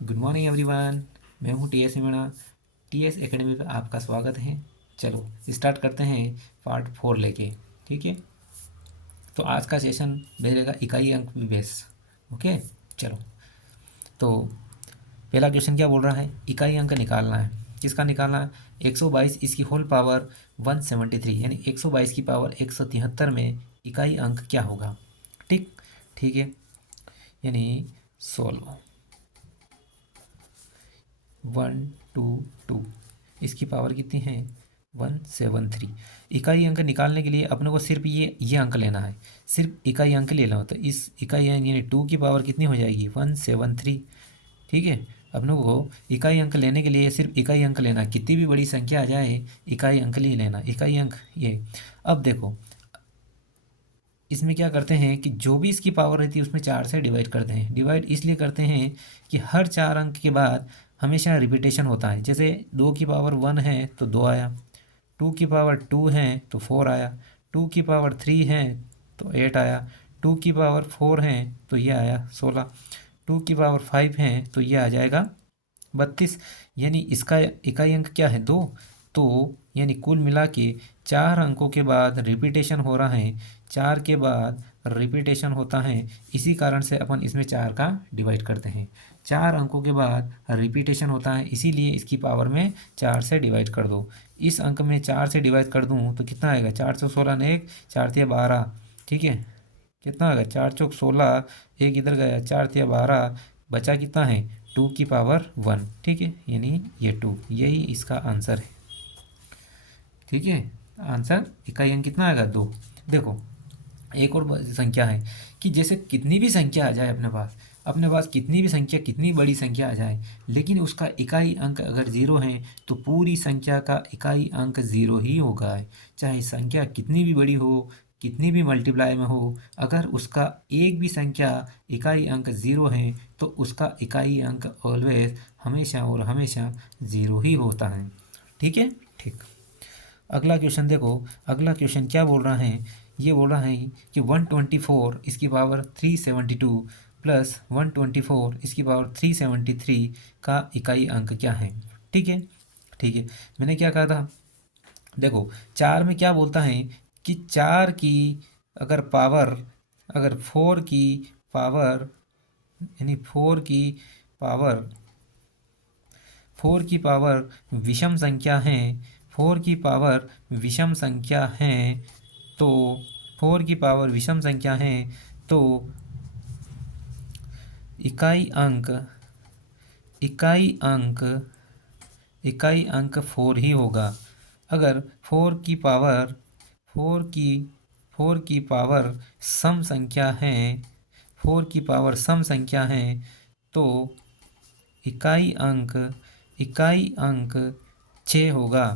Good morning everyone. मैं हूँ T S Meena. T S academy पर आपका स्वागत है। चलो स्टार्ट करते हैं पार्ट 4 लेके। ठीक है, तो आज का सेशन रहेगा इकाई अंक विभेद। ओके, चलो। तो पहला क्वेश्चन क्या बोल रहा है, इकाई अंक निकालना है। किसका निकालना है? 122 इसकी होल पावर 173, यानी 122 की पावर 173 में इकाई अंक क्या होगा? ठीक, ठीक है, यानी 16 122 इसकी पावर कितनी है? 173। इकाई अंक निकालने के लिए अपने को सिर्फ ये अंक लेना है, सिर्फ इकाई अंक ले लो। तो इस इकाई अंक यानी 2 की पावर कितनी हो जाएगी? 173। ठीक है, अपने को इकाई अंक लेने के लिए सिर्फ इकाई अंक लेना, कितनी भी बड़ी संख्या आ जाए इकाई अंक ले लेना। इकाई अंक ये। अब देखो, इसमें क्या करते हैं कि जो भी इसकी पावर रहती है उसमें 4 से डिवाइड करते हैं। डिवाइड इसलिए करते हैं कि हर 4 अंक के बाद हमेशा रिपीटेशन होता है। जैसे 2 की पावर 1 है तो 2 आया, 2 की पावर 2 है तो 4 आया, 2 की पावर 3 है तो 8 आया, 2 की पावर 4 है तो ये आया 16, 2 की पावर 5 है तो ये आ जाएगा 32। यानी इसका इकाई अंक क्या है? 2। तो यानी कुल मिला के 4 अंकों के बाद रिपीटेशन हो रहा है, 4 के बाद रिपीटेशन होता है। इसी कारण से अपन इसमें 4 का डिवाइड करते हैं। 4 अंकों के बाद रिपीटेशन होता है, इसीलिए इसकी पावर में 4 से डिवाइड कर दो। इस अंक में 4 से डिवाइड कर दूँ तो कितना आएगा? 416 ने 1, 4 तिया 12। ठीक है, कितना आएगा? 4 चौक 16, एक इधर गया, 4 तिया 12, बचा कितना है? 2 की पावर 1। ठीक है, यानी ये 2, यही इसका आंसर है। ठीक है, आंसर इकाई अंक कितना आएगा? 2। देखो, एक और संख्या है कि जैसे कितनी भी संख्या आ जाए अपने पास कितनी भी संख्या, कितनी बड़ी संख्या आ जाए, लेकिन उसका इकाई अंक अगर 0 है तो पूरी संख्या का इकाई अंक 0 ही होगा। चाहे संख्या कितनी भी बड़ी हो, कितनी भी मल्टीप्लाई में हो, अगर उसका एक भी संख्या इकाई अंक 0 है तो उसका इकाई अंक ऑलवेज, हमेशा और हमेशा 0 ही होता है। ठीक है, ठीक। अगला क्वेश्चन देखो, अगला क्वेश्चन क्या बोल रहा है? ये बोल रहा है कि 124 इसकी पावर 372 प्लस 124 इसकी पावर 373 का इकाई अंक क्या है? ठीक है, ठीक है। मैंने क्या कहा था? देखो, 4 में क्या बोलता है कि 4 की अगर पावर, अगर 4 की पावर, यानी 4 की पावर विषम संख्या है, 4 की पावर विषम संख्या है, तो 4 की पावर विषम संख्या है तो इकाई अंक, इकाई अंक, इकाई अंक 4 ही होगा। अगर 4 की 4 की पावर सम संख्या है, 4 की पावर सम संख्या है तो इकाई अंक, इकाई अंक 6 होगा।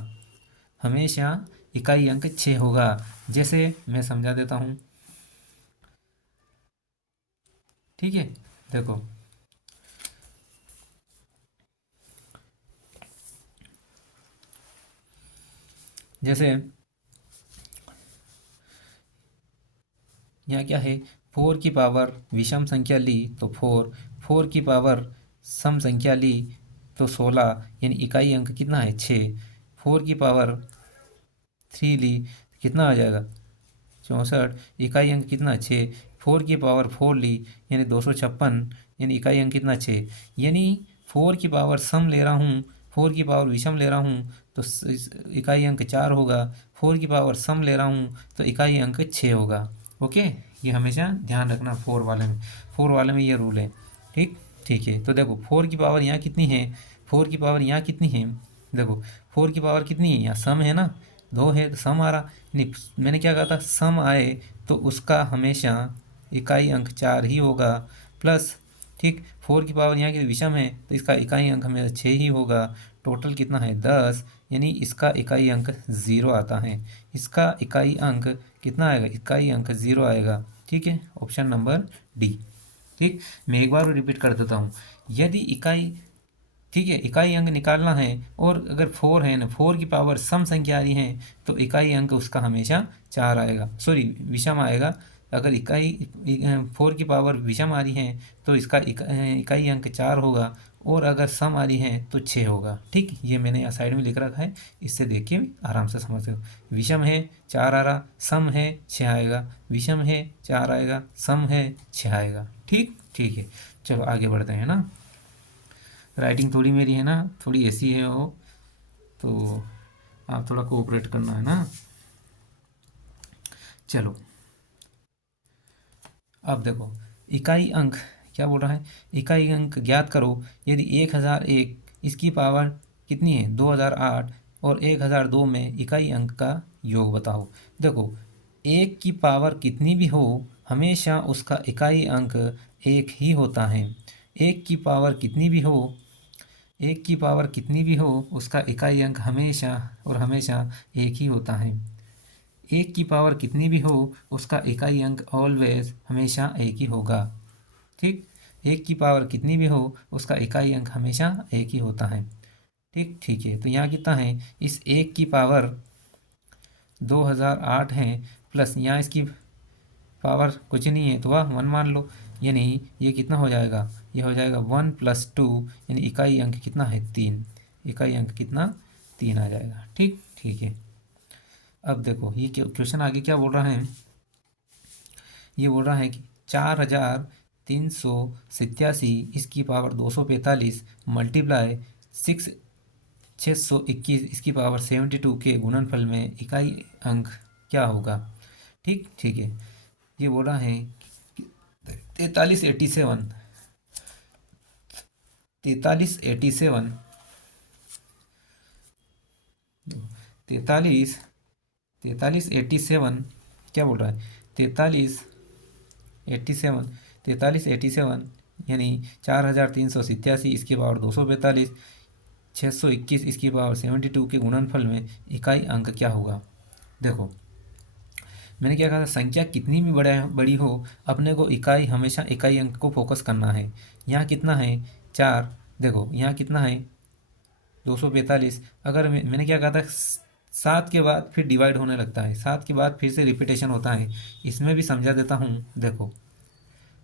हमेशा इकाई अंक 6 होगा। जैसे मैं समझा देता हूँ। ठीक है, देखो, जैसे यहाँ क्या है? 4 की पावर विषम संख्या ली तो 4, 4 की पावर सम संख्या ली तो 16, यानी इकाई अंक कितना है? 6। 4 की पावर 3 ली कितना आ जाएगा? 64, इकाई अंक कितना? 6। 4 की पावर 4 ली यानी 256, यानी इकाई अंक कितना? 6। यानी 4 की पावर सम ले रहा हूँ, 4 की पावर विषम ले रहा हूँ तो इकाई अंक 4 होगा। 4 की पावर सम ले रहा हूँ तो इकाई अंक 6 होगा। ओके, ये हमेशा ध्यान रखना। 4 वाले में ये रूल है। ठीक, ठीक है। तो देखो, 4 की पावर यहाँ कितनी है? 4 की पावर यहाँ कितनी है? देखो, 4 की पावर कितनी है? यहाँ सम है ना, 2 है तो सम आ रहा। नहीं, मैंने क्या कहा था? सम आए तो उसका हमेशा इकाई अंक 4 ही होगा। प्लस, ठीक, 4 की पावर यहाँ की विषम है तो इसका इकाई अंक हमेशा 6 ही होगा। टोटल कितना है? 10, यानी इसका इकाई अंक 0 आता है। इसका इकाई अंक कितना आएगा? इकाई अंक 0 आएगा। ठीक है, ऑप्शन नंबर डी। ठीक, मैं एक बार रिपीट कर देता हूँ। यदि इकाई, ठीक है, इकाई अंक निकालना है और अगर 4 है ना, 4 की पावर सम संख्या आ रही है तो इकाई अंक उसका हमेशा 4 आएगा, सॉरी विषम आएगा। अगर इकाई 4 की पावर विषम आ रही है तो इसका इकाई अंक 4 होगा। और अगर सम आ रही है तो 6 होगा। ठीक, ये मैंने यहाँ साइड में लिख रखा है, इससे देख के आराम से समझ सकते हो। विषम है 4 आ रहा, सम है 6 आएगा, विषम है 4 आएगा, सम है 6 आएगा। ठीक ठीक है, चलो आगे बढ़ते हैं ना। राइटिंग थोड़ी मेरी है ना, थोड़ी ऐसी है वो, तो आप थोड़ा कोऑपरेट करना है ना। चलो अब देखो, इकाई अंक क्या बोल रहा है, इकाई अंक ज्ञात करो यदि 1001 इसकी पावर कितनी है 2008 और 1002 में इकाई अंक का योग बताओ। देखो, एक की पावर कितनी भी हो हमेशा उसका इकाई अंक एक ही होता है। एक की पावर कितनी भी हो, एक की पावर कितनी भी हो उसका इकाई अंक हमेशा और हमेशा एक ही होता है। एक की पावर कितनी भी हो उसका इकाई अंक ऑलवेज हमेशा एक ही होगा। ठीक, एक की पावर कितनी भी हो उसका इकाई अंक हमेशा एक ही होता है। ठीक ठीक है, तो यहाँ कितना है, इस एक की पावर 2008 है, प्लस यहाँ इसकी पावर कुछ नहीं है तो वह 1 मान लो, यानी ये कितना हो जाएगा, ये हो जाएगा 1 + 2, यानी इकाई अंक कितना है 3, इकाई अंक कितना 3 आ जाएगा। ठीक ठीक है, अब देखो ये क्वेश्चन आगे क्या बोल रहा है, ये बोल रहा है कि 4387 इसकी पावर 245 मल्टीप्लाई 621 इसकी पावर 72 के गुणनफल में इकाई अंक क्या होगा। ठीक ठीक है, ये बोल रहा है 4387 4387 43 4387 क्या बोल रहा है, 4387 4387 यानी 4387 इसकी पावर 245 621 इसकी पावर 72 के गुणनफल में इकाई अंक क्या होगा। देखो, मैंने क्या कहा था, संख्या कितनी भी बड़ी हो अपने को इकाई हमेशा इकाई अंक को फोकस करना है। यहाँ कितना है 4, देखो यहाँ कितना है 245, अगर मैंने क्या कहा था 7 के बाद फिर डिवाइड होने लगता है, 7 के बाद फिर से रिपीटेशन होता है। इसमें भी समझा देता हूँ, देखो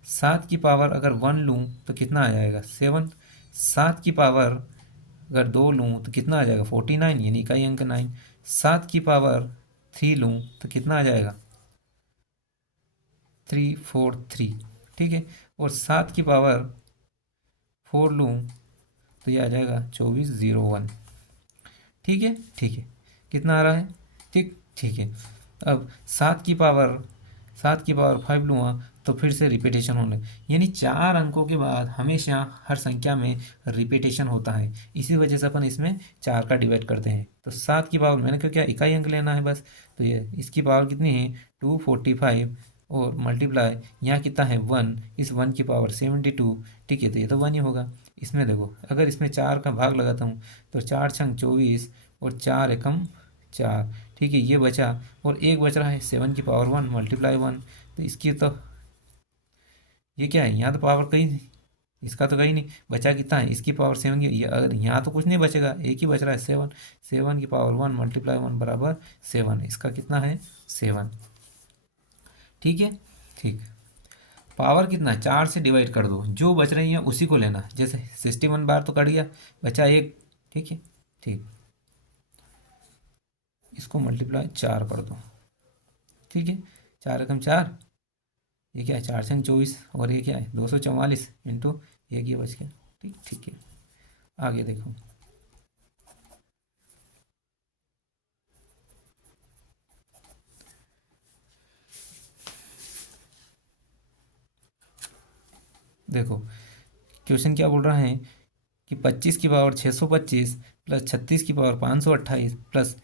7 की पावर अगर 1 लूँ तो कितना आ जाएगा 7, 7 की पावर अगर 2 लूँ तो कितना आ जाएगा 49, यानी इकाई अंक 9, 7 की पावर 3 लूँ तो कितना आ जाएगा 343। ठीक है, और 7 की पावर 4 लूँ तो ये आ जाएगा 2401। ठीक है ठीक है, कितना आ रहा है, ठीक ठीक है। अब 7 की पावर 5 लूँगा तो फिर से रिपीटेशन होने, यानी 4 अंकों के बाद हमेशा हर संख्या में रिपीटेशन होता है। इसी वजह से अपन इसमें 4 का डिवाइड करते हैं। तो 7 की पावर मैंने क्यों क्या इकाई अंक लेना है बस, तो ये इसकी पावर कितनी है 245 और मल्टीप्लाई यहाँ कितना है 1, इस 1 की पावर 72। ठीक है, तो ये तो 1 ही होगा। इसमें देखो अगर इसमें 4 का भाग लगाता हूँ तो 4 छंग 24 और 4 एकम 4। ठीक है, ये बचा और एक बच रहा है 7 की पावर 1 मल्टीप्लाई 1, तो इसकी तो ये क्या है, यहाँ तो पावर कहीं नहीं, इसका तो कहीं नहीं बचा, कितना है इसकी पावर 7 की, ये अगर यहाँ तो कुछ नहीं बचेगा, एक ही बच रहा है 7, 7 की पावर 1 मल्टीप्लाई 1 बराबर 7, इसका कितना है 7। ठीक है ठीक, पावर कितना है 4 से डिवाइड कर दो, जो बच रही है उसी को लेना, जैसे 61 बार तो कट गया, बचा एक। ठीक है ठीक, इसको मल्टीप्लाई 4 कर दो। ठीक है, 4 एकम 4, ये क्या है 4 छंग 24 और ये क्या है 244 इंटू एक, ये बच गया। ठीक ठीक है, आगे देखो, देखो क्वेश्चन क्या बोल रहा है कि 25 की पावर 625 प्लस 36 की पावर 528 प्लस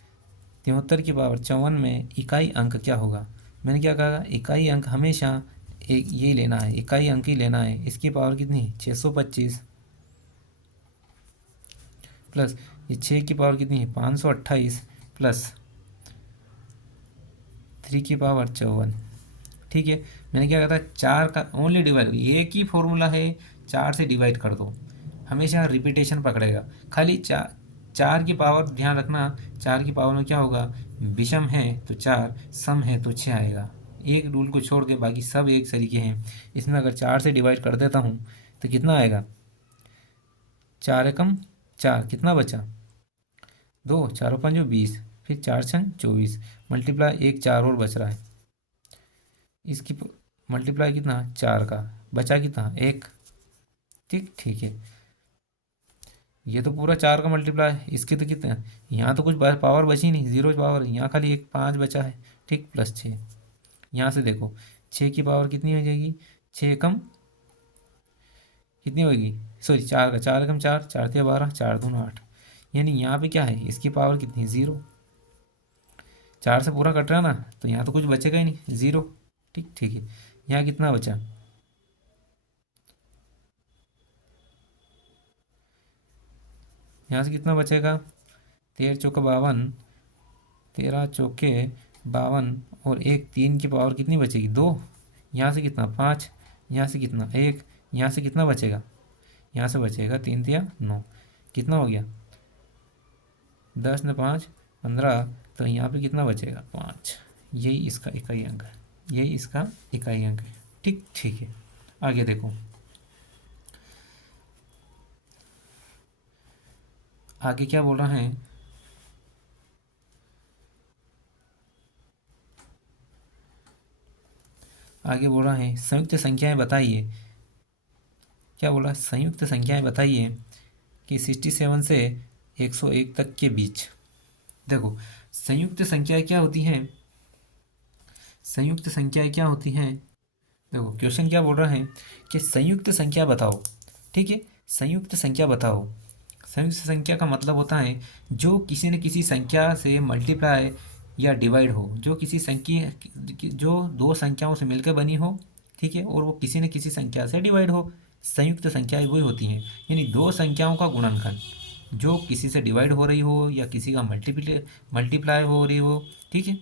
73 की पावर 54 में इकाई अंक क्या होगा। मैंने क्या कहा, इकाई अंक हमेशा एक यही लेना है, इकाई अंक ही लेना है। इसकी पावर कितनी 625 प्लस ये 6 की पावर कितनी है 528 प्लस 3 की पावर 54। ठीक है, मैंने क्या कहा था 4 का ओनली डिवाइड, एक ही फॉर्मूला है, 4 से डिवाइड कर दो, हमेशा रिपीटेशन पकड़ेगा। खाली 4 की पावर ध्यान रखना, 4 की पावर में क्या होगा, विषम है तो 4, सम है तो 6 आएगा। एक रूल को छोड़ के बाकी सब एक तरीके हैं। इसमें अगर 4 से डिवाइड कर देता हूँ तो कितना आएगा 4 एकम 4, कितना बचा 2, 4 और 5 20, फिर 4 छंग 24, मल्टीप्लाई एक 4 और बच रहा है, इसकी मल्टीप्लाई कितना 4 का, बचा कितना 1। ठीक ठीक है, ये तो पूरा 4 का मल्टीप्लाई है, इसके तो कितना, यहाँ तो कुछ पावर बची नहीं, जीरो पावर, यहाँ खाली एक 5 बचा है। ठीक, प्लस 6, यहाँ से देखो 6 की पावर कितनी हो जाएगी, 6 कम कितनी होगी, सॉरी 4 का, 4 कम 4, 4 तिया 12, 4 दूना 8, यानी यहाँ पे क्या है, इसकी पावर कितनी, 0। 4 से पूरा कट रहा ना, तो यहाँ तो कुछ बचेगा ही नहीं, 0। ठीक ठीक है, यहाँ कितना बचा, यहाँ से कितना बचेगा, 13 चौका 52, 13 चौके 52, और एक 3 की पावर कितनी बचेगी, 2। यहाँ से कितना 5, यहाँ से कितना 1, यहाँ से कितना बचेगा, यहाँ से बचेगा 3 तिया 9, कितना हो गया 10 ने 5 15, तो यहाँ पे कितना बचेगा 5। यही इसका इकाई अंक है, यही इसका इकाई अंक है। ठीक ठीक है, आगे देखो, आगे क्या बोल रहा है, आगे बोल रहा है संयुक्त संख्याएं बताइए, क्या बोला, संयुक्त संख्याएं बताइए कि 67 से 101 तक के बीच। देखो संयुक्त संख्याएं क्या होती हैं, संयुक्त संख्याएं क्या होती हैं, देखो क्वेश्चन क्या बोल रहा है कि संयुक्त संख्या बताओ। ठीक है, संयुक्त संख्या बताओ, संयुक्त संख्या का मतलब होता है जो किसी न किसी संख्या से मल्टीप्लाई या डिवाइड हो, जो किसी संख्या, जो दो संख्याओं से मिलकर बनी हो, ठीक है, और वो किसी न किसी संख्या से डिवाइड हो, संयुक्त संख्याएं वही होती हैं, यानी दो संख्याओं का गुणनखंड जो किसी से डिवाइड हो रही हो या किसी का मल्टीप्लाई हो रही हो। ठीक है,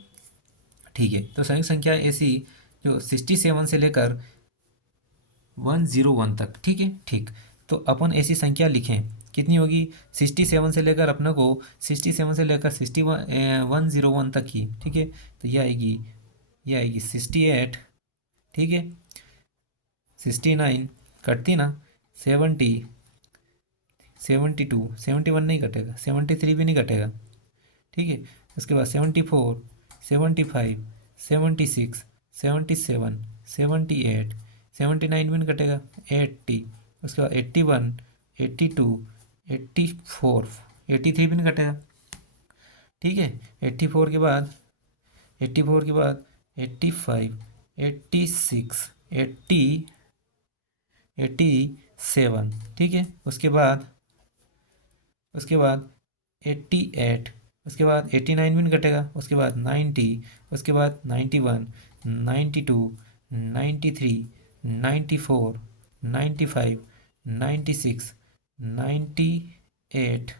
ठीक है, तो संयुक्त संख्या ऐसी जो 67 से लेकर 101 तक। ठीक है, ठीक, तो अपन ऐसी संख्या लिखें, कितनी होगी, 67 से लेकर अपने को 67 से लेकर 101 तक की। ठीक है, तो ये आएगी 68, ठीक है, 69 कटती ना, 70, 72, 71 नहीं कटेगा, 73 भी नहीं कटेगा। ठीक है, उसके बाद 74, 75, 76, 77, 78, 79 भी नहीं कटेगा, 80, उसके बाद 81, 82, 84, 83 भी नहीं कटेगा। ठीक है, 84 के बाद 84 के बाद 85, 86, 87। ठीक है, उसके बाद 88, उसके बाद 89 भी नहीं कटेगा, उसके बाद 90, उसके बाद 91, 92, 93, 94, 95, 96, 98,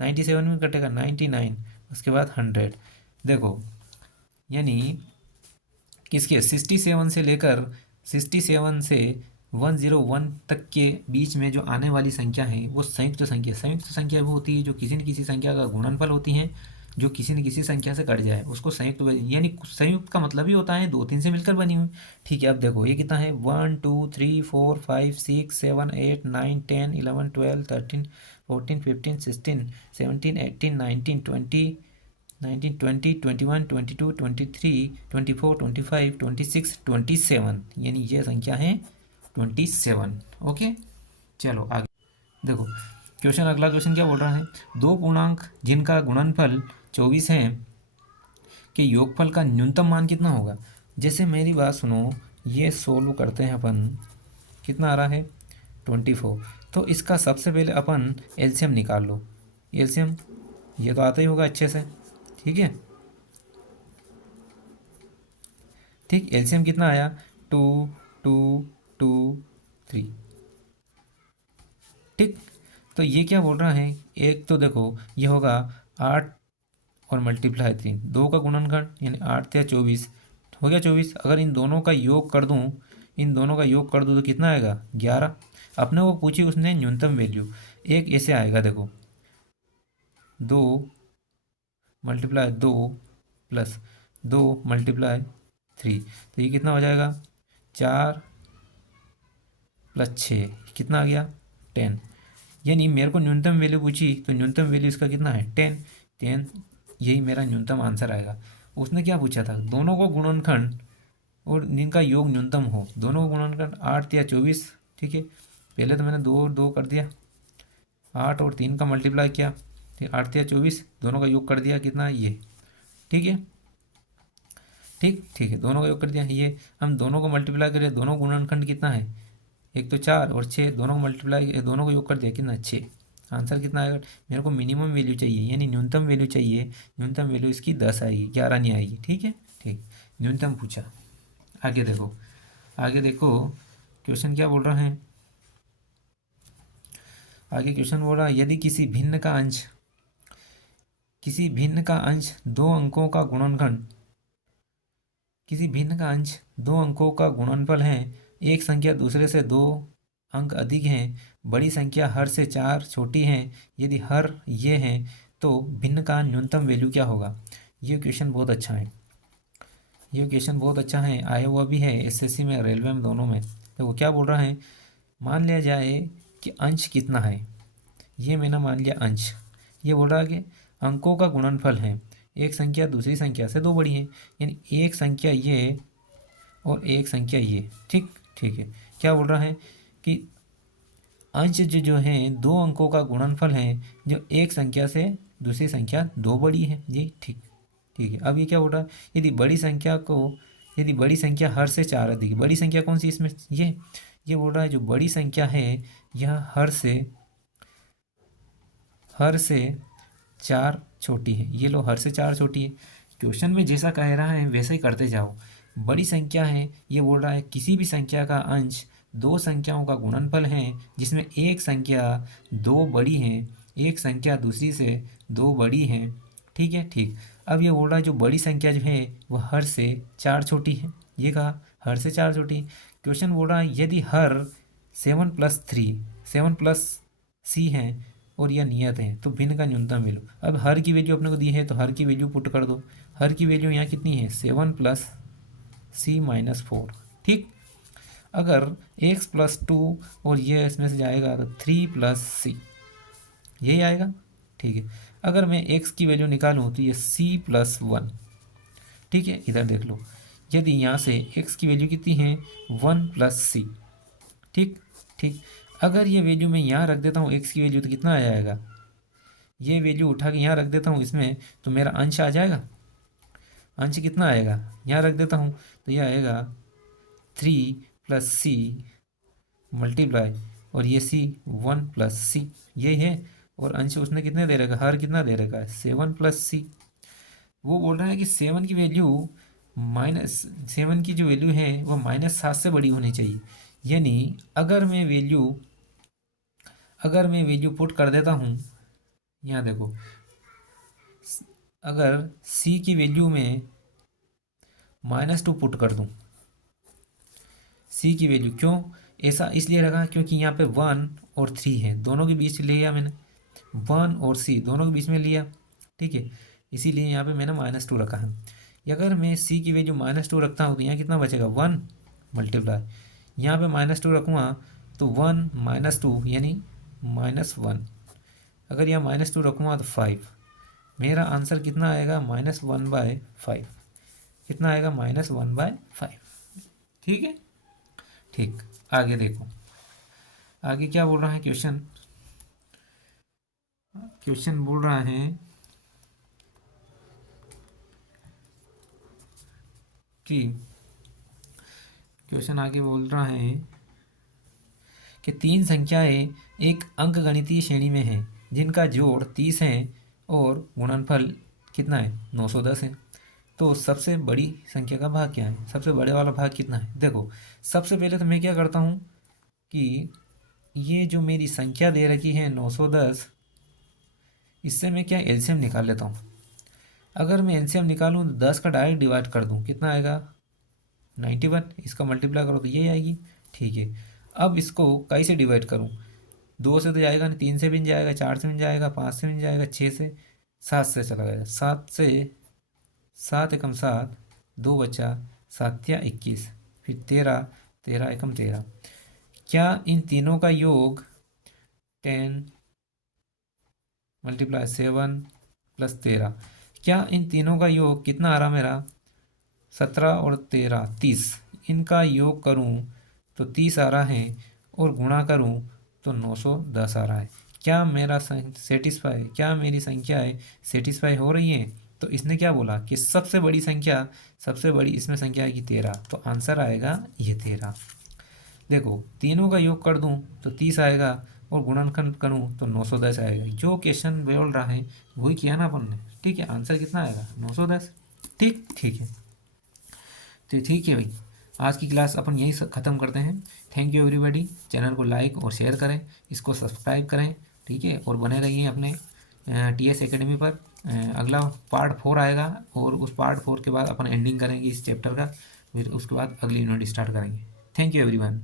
97 भी कटेगा, 99, उसके बाद 100। देखो यानी किसके 67 से लेकर 67 से 101 तक के बीच में जो आने वाली संख्या है वो संयुक्त संख्या, संयुक्त संख्या वो होती है जो किसी न किसी संख्या का गुणनफल होती हैं, जो किसी न किसी संख्या से कट जाए उसको संयुक्त, यानी संयुक्त का मतलब ही होता है दो तीन से मिलकर बनी हुई। ठीक है, अब देखो ये कितना है, 1 2 3 4 5 6 7 8 9 10 11 12 13 14 15 16 17 18 19 20, 19 20 21 22 23 24 25 26 27, यानी ये संख्या है 27। ओके, चलो आगे देखो क्वेश्चन, अगला क्वेश्चन क्या बोल रहा है, दो पूर्णांक जिनका गुणनफल 24 है के योगफल का न्यूनतम मान कितना होगा। जैसे मेरी बात सुनो, ये सोल्व करते हैं अपन, कितना आ रहा है 24, तो इसका सबसे पहले अपन एलसीएम निकाल लो, एलसीएम ये तो आता ही होगा अच्छे से। ठीक है, ठीक, एलसीएम कितना आया 2 2 2 3। ठीक, तो ये क्या बोल रहा है, एक तो देखो ये होगा 8 और मल्टीप्लाई 3, दो का गुणनखंड यानी 8 या 24 हो गया 24। अगर इन दोनों का योग कर दूं, इन दोनों का योग कर दूं तो कितना आएगा 11। अपने को पूछी उसने न्यूनतम वैल्यू, एक ऐसे आएगा देखो 2 मल्टीप्लाई 2 प्लस 2 मल्टीप्लाई 3, तो ये कितना हो जाएगा 4 प्लस 6 कितना आ गया 10। यानी मेरे को न्यूनतम वैल्यू पूछी तो न्यूनतम वैल्यू इसका कितना है 10। 10 यही मेरा न्यूनतम आंसर आएगा। उसने क्या पूछा था, दोनों को गुणनखंड और जिनका योग न्यूनतम हो, दोनों को गुणनखंड 8 या 24। ठीक है, पहले तो मैंने 2 और 2 कर दिया, 8 और 3 का मल्टीप्लाई किया, ठीक 8 या 24, दोनों का योग कर दिया कितना ये। ठीक है, ठीक है, दोनों का योग कर दिया। ये हम दोनों को मल्टीप्लाई करें, दोनों गुणनखंड कितना है, एक तो 4 और 6, दोनों को मल्टीप्लाई, दोनों को योग कर दिया कितना 6। आंसर कितना आएगा, मेरे को मिनिमम वैल्यू चाहिए यानी न्यूनतम वैल्यू चाहिए। न्यूनतम वैल्यू इसकी 10 आएगी, 11 नहीं आएगी। ठीक है, ठीक, न्यूनतम पूछा। आगे देखो, आगे देखो क्वेश्चन क्या बोल रहे हैं। आगे क्वेश्चन बोल रहा है यदि किसी भिन्न का अंश, किसी भिन्न का अंश 2 अंकों का गुणनखंड, किसी भिन्न का अंश 2 अंकों का गुणनफल है, एक संख्या दूसरे से 2 अंक अधिक हैं, बड़ी संख्या हर से 4 छोटी है, यदि हर ये हैं तो भिन्न का न्यूनतम वैल्यू क्या होगा। ये क्वेश्चन बहुत अच्छा है, ये क्वेश्चन बहुत अच्छा है, आया हुआ भी है एसएससी में, रेलवे में, दोनों में। तो वो क्या बोल रहा है, मान लिया जाए कि अंश कितना है, ये मैंने मान लिया अंश। ये बोल रहा है कि अंकों का गुणनफल है, एक संख्या दूसरी संख्या से 2 बड़ी है, यानी एक संख्या ये और एक संख्या ये। ठीक, ठीक है, क्या बोल रहा है कि अंश जो है 2 अंकों का गुणनफल है जो एक संख्या से दूसरी संख्या 2 बड़ी है। जी ठीक, ठीक है। अब ये क्या बोल रहा है, यदि बड़ी संख्या को, यदि बड़ी संख्या हर से 4 अधिक, बड़ी संख्या कौन सी इसमें, ये बोल रहा है जो बड़ी संख्या है यह हर से 4 छोटी है। ये लो, हर से 4 छोटी है। क्वेश्चन में जैसा कह रहा है वैसे ही करते जाओ। बड़ी संख्या है, ये बोल रहा है किसी भी संख्या का अंश 2 संख्याओं का गुणनफल है जिसमें एक संख्या 2 बड़ी है, एक संख्या दूसरी से 2 बड़ी है। ठीक है, ठीक। अब ये बोल रहा है जो बड़ी संख्या जो है वह हर से 4 छोटी है। ये कहा हर से 4 छोटी। क्वेश्चन बोल रहा है यदि हर 7+3, 7+c है और यह नियत है तो भिन्न का न्यूनतम वैल्यू। अब हर की वैल्यू अपने को दी है तो हर की वैल्यू पुट कर दो। हर की वैल्यू यहाँ कितनी है 7+c-4। ठीक, अगर x+2 और ये इसमें से जाएगा तो 3+c, यही आएगा। ठीक है, अगर मैं x की वैल्यू निकालूँ तो ये c+1। ठीक है, इधर देख लो, यदि यहाँ से x की वैल्यू कितनी है 1+c। ठीक, ठीक, अगर ये वैल्यू मैं यहाँ रख देता हूँ x की वैल्यू तो कितना आ जाएगा, ये वैल्यू उठा के यहाँ रख देता हूँ इसमें तो मेरा अंश आ जाएगा। अंश कितना आएगा, यहाँ रख देता हूँ तो यह आएगा 3+c मल्टीप्लाई और ये c 1+c, ये है। और अंश उसने कितने दे रखा, हर कितना दे रखा है 7+c। वो बोल रहा है कि 7 की वैल्यू -7 की जो वैल्यू है वो -7 से बड़ी होनी चाहिए। यानी अगर मैं वैल्यू पुट कर देता हूँ, यहाँ देखो, अगर c की वैल्यू में -2 पुट कर दूँ, c की वैल्यू, क्यों ऐसा इसलिए रखा क्योंकि यहाँ पे 1 और 3 है, दोनों के बीच लिया मैंने, 1 और c दोनों के बीच में लिया। ठीक है, इसीलिए यहाँ पे मैंने -2 रखा है। अगर मैं c की वैल्यू -2 रखता हूँ तो यहाँ कितना बचेगा 1 मल्टीप्लाई, यहाँ पे -2 रखूँगा तो 1 - 2 यानी -1। अगर यहाँ -2 रखूँगा तो 5। मेरा आंसर कितना आएगा -1/5। कितना आएगा -1/5। ठीक है, ठीक। आगे देखो, आगे क्या बोल रहा है क्वेश्चन। क्वेश्चन बोल रहा है कि क्वेश्चन आगे बोल रहा है कि 3 संख्याएं एक अंकगणितीय श्रेणी में हैं जिनका जोड़ 30 है और गुणनफल कितना है 910 है। तो सबसे बड़ी संख्या का भाग क्या है, सबसे बड़े वाला भाग कितना है। देखो, सबसे पहले तो मैं क्या करता हूँ कि ये जो मेरी संख्या दे रखी है 910, इससे मैं क्या एलसीएम निकाल लेता हूँ। अगर मैं एलसीएम निकालूँ तो 10 का डायरेक्ट डिवाइड कर दूँ, कितना आएगा 91। इसका मल्टीप्लाई करो तो ये आएगी। ठीक है, अब इसको कई से डिवाइड करूँ, 2 से तो जाएगा नहीं, 3 से भी नहीं जाएगा, 4 से भी नहीं जाएगा, 5 से भी नहीं जाएगा, 6 से, 7 से चला गया। 7 से 7 एकम 7, 2 बचा, 7 या 21, फिर 13 एकम 13। क्या इन तीनों का योग 10, मल्टीप्लाई 7 प्लस 13। क्या इन तीनों का योग कितना आ रहा मेरा? 17 और 13 30। इनका योग करूं तो 30 आ रहा है और गुणा करूं तो 910 आ रहा है। क्या मेरा सेटिस्फाई, क्या मेरी संख्या है सेटिस्फाई हो रही है? तो इसने क्या बोला कि सबसे बड़ी संख्या, सबसे बड़ी इसमें संख्या आएगी 13, तो आंसर आएगा ये 13। देखो तीनों का योग कर दूं तो 30 आएगा और गुणनखंड करूं तो 910 आएगा। जो क्वेश्चन बोल रहा है वही किया ना अपन ने। ठीक है, आंसर कितना आएगा? 910। ठीक ठीक है, तो ठीक है भाई, आज की क्लास अपन यहीं ख़त्म करते हैं। Thank you everybody. चैनल को लाइक और शेयर करें, इसको सब्सक्राइब करें, ठीक है, और बने रहिए अपने TS एकेडमी पर। अगला पार्ट 4 आएगा और उस पार्ट 4 के बाद अपन एंडिंग करेंगे इस चैप्टर का, फिर उसके बाद अगली यूनिट स्टार्ट करेंगे। Thank you everyone.